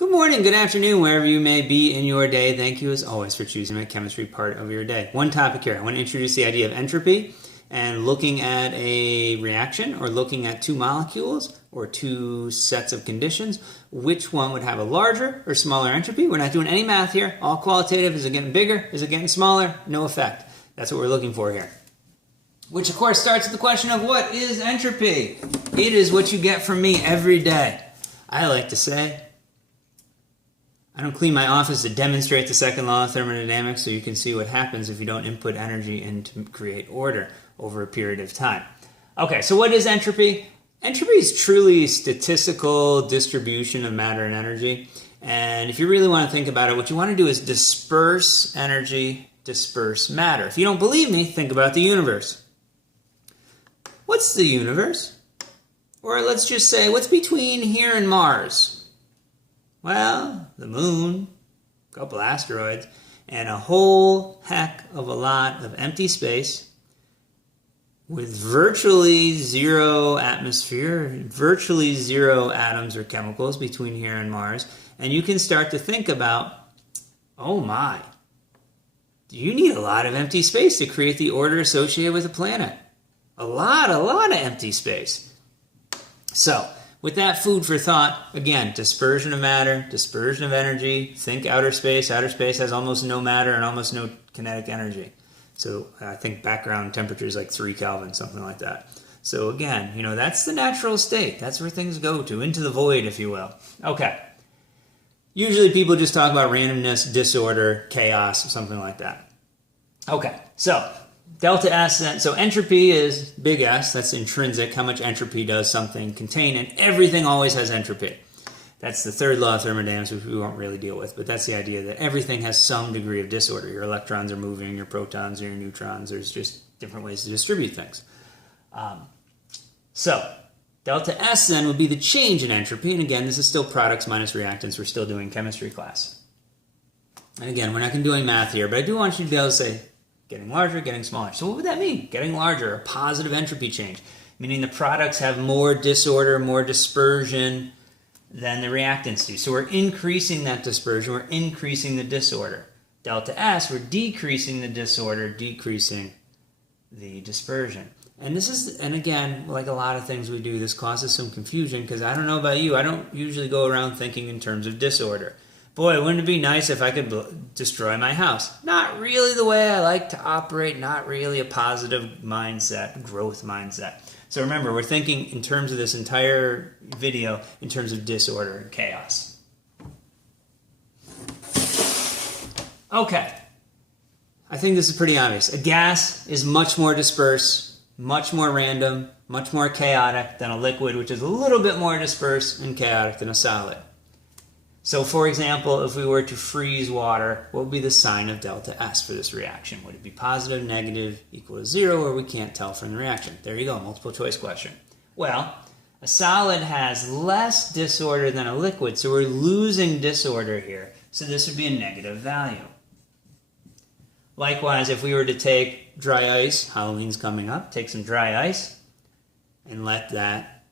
Good morning, good afternoon, wherever you may be in your day. Thank you as always for choosing my chemistry part of your day. One topic here. I want to introduce the idea of entropy and looking at a reaction or looking at two molecules or two sets of conditions. Which one would have a larger or smaller entropy? We're not doing any math here. All qualitative. Is it getting bigger? Is it getting smaller? No effect. That's what we're looking for here. Which, of course, starts with the question of what is entropy? It is what you get from me every day. I like to say, I don't clean my office to demonstrate the second law of thermodynamics so you can see what happens if you don't input energy in to create order over a period of time. Okay, so what is entropy? Entropy is truly statistical distribution of matter and energy. And if you really want to think about it, what you want to do is disperse energy, disperse matter. If you don't believe me, think about the universe. What's the universe? Or let's just say, what's between here and Mars? Well, the moon, a couple asteroids, and a whole heck of a lot of empty space with virtually zero atmosphere, virtually zero atoms or chemicals between here and Mars. And you can start to think about, oh my, you need a lot of empty space to create the order associated with a planet. A lot of empty space. So, with that food for thought, again, dispersion of matter, dispersion of energy, think outer space. Outer space has almost no matter and almost no kinetic energy. So I think background temperature is like 3 Kelvin, something like that. So again, that's the natural state. That's where things go to, into the void, if you will. Okay. Usually people just talk about randomness, disorder, chaos, something like that. Okay, so delta S, then, so entropy is big S, that's intrinsic, how much entropy does something contain, and everything always has entropy. That's the third law of thermodynamics, which we won't really deal with, but that's the idea that everything has some degree of disorder. Your electrons are moving, your protons or your neutrons, there's just different ways to distribute things. So, delta S then would be the change in entropy, and again, this is still products minus reactants, we're still doing chemistry class. And again, we're not going to do any math here, but I do want you to be able to say, getting larger, getting smaller. So what would that mean? Getting larger, a positive entropy change, meaning the products have more disorder, more dispersion than the reactants do. So we're increasing that dispersion, we're increasing the disorder. Delta S, we're decreasing the disorder, decreasing the dispersion. And this is, and again, like a lot of things we do, this causes some confusion because I don't know about you, I don't usually go around thinking in terms of disorder. Boy, wouldn't it be nice if I could destroy my house? Not really the way I like to operate, not really a positive mindset, growth mindset. So remember, we're thinking in terms of this entire video, in terms of disorder and chaos. Okay, I think this is pretty obvious. A gas is much more dispersed, much more random, much more chaotic than a liquid, which is a little bit more dispersed and chaotic than a solid. So, for example, if we were to freeze water, what would be the sign of delta S for this reaction? Would it be positive, negative, equal to 0, or we can't tell from the reaction? There you go, multiple choice question. Well, a solid has less disorder than a liquid, so we're losing disorder here. So this would be a negative value. Likewise, if we were to take dry ice, Halloween's coming up, take some dry ice and let that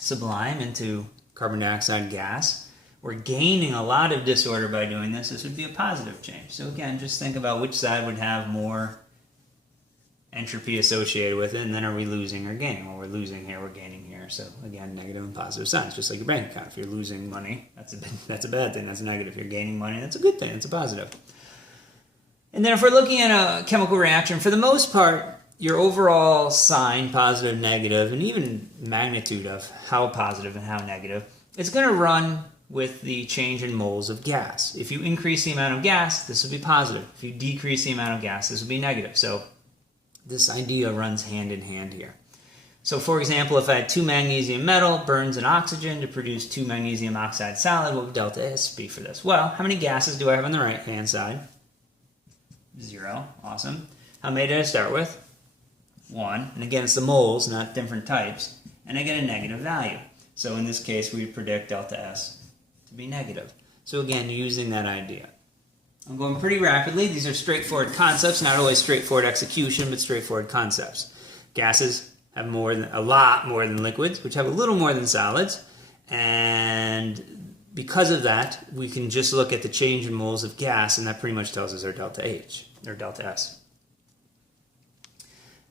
sublime into carbon dioxide gas. We're gaining a lot of disorder by doing this. This would be a positive change. So again, just think about which side would have more entropy associated with it, and then are we losing or gaining? Well, we're losing here, we're gaining here. So again, negative and positive signs, just like your bank account. If you're losing money, that's a bad thing, that's a negative. If you're gaining money, that's a good thing, that's a positive. And then if we're looking at a chemical reaction, for the most part, your overall sign, positive, negative, and even magnitude of how positive and how negative, it's going to run with the change in moles of gas. If you increase the amount of gas, this will be positive. If you decrease the amount of gas, this will be negative. So this idea runs hand in hand here. So for example, if I had 2 magnesium metal, burns an oxygen to produce 2 magnesium oxide solid, what would delta S be for this? Well, how many gases do I have on the right-hand side? 0. Awesome. How many did I start with? 1, and again it's the moles, not different types, and I get a negative value. So in this case we predict delta S to be negative. So again, using that idea. I'm going pretty rapidly. These are straightforward concepts, not always straightforward execution, but straightforward concepts. Gases have a lot more than liquids, which have a little more than solids, And because of that, we can just look at the change in moles of gas, and that pretty much tells us our delta H, or delta S.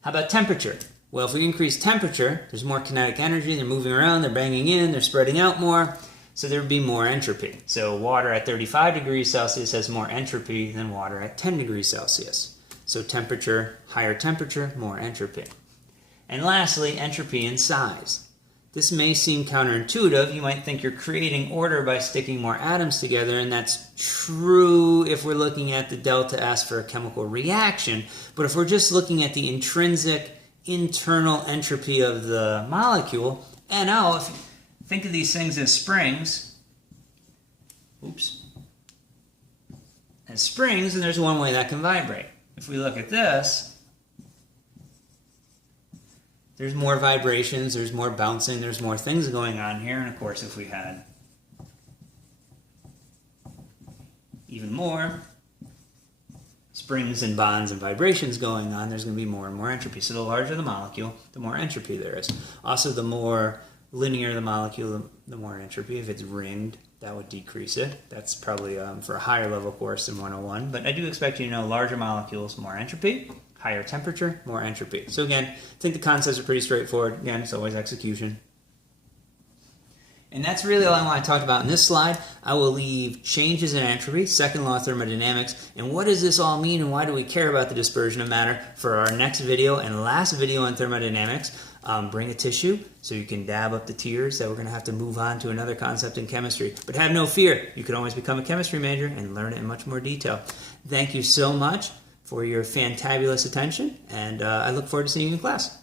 How about temperature? Well, if we increase temperature, there's more kinetic energy, they're moving around, they're banging in, they're spreading out more, so there would be more entropy. So water at 35 degrees Celsius has more entropy than water at 10 degrees Celsius. So temperature, higher temperature, more entropy. And lastly, entropy in size. This may seem counterintuitive. You might think you're creating order by sticking more atoms together, and that's true if we're looking at the delta S for a chemical reaction. But if we're just looking at the intrinsic internal entropy of the molecule, NO, if you think of these things as springs, as springs, and there's one way that can vibrate. If we look at this, there's more vibrations, there's more bouncing, there's more things going on here, and of course if we had even more springs and bonds and vibrations going on, there's going to be more and more entropy. So the larger the molecule, the more entropy there is. Also, the more linear the molecule, the more entropy. If it's ringed, that would decrease it. That's probably for a higher level course than 101. But I do expect you to know larger molecules, more entropy. Higher temperature, more entropy. So again, I think the concepts are pretty straightforward. Again, it's always execution. And that's really all I want to talk about in this slide. I will leave changes in entropy, second law of thermodynamics, and what does this all mean and why do we care about the dispersion of matter for our next video and last video on thermodynamics. Bring a tissue so you can dab up the tears that we're going to have to move on to another concept in chemistry. But have no fear, you can always become a chemistry major and learn it in much more detail. Thank you so much for your fantabulous attention, and I look forward to seeing you in class.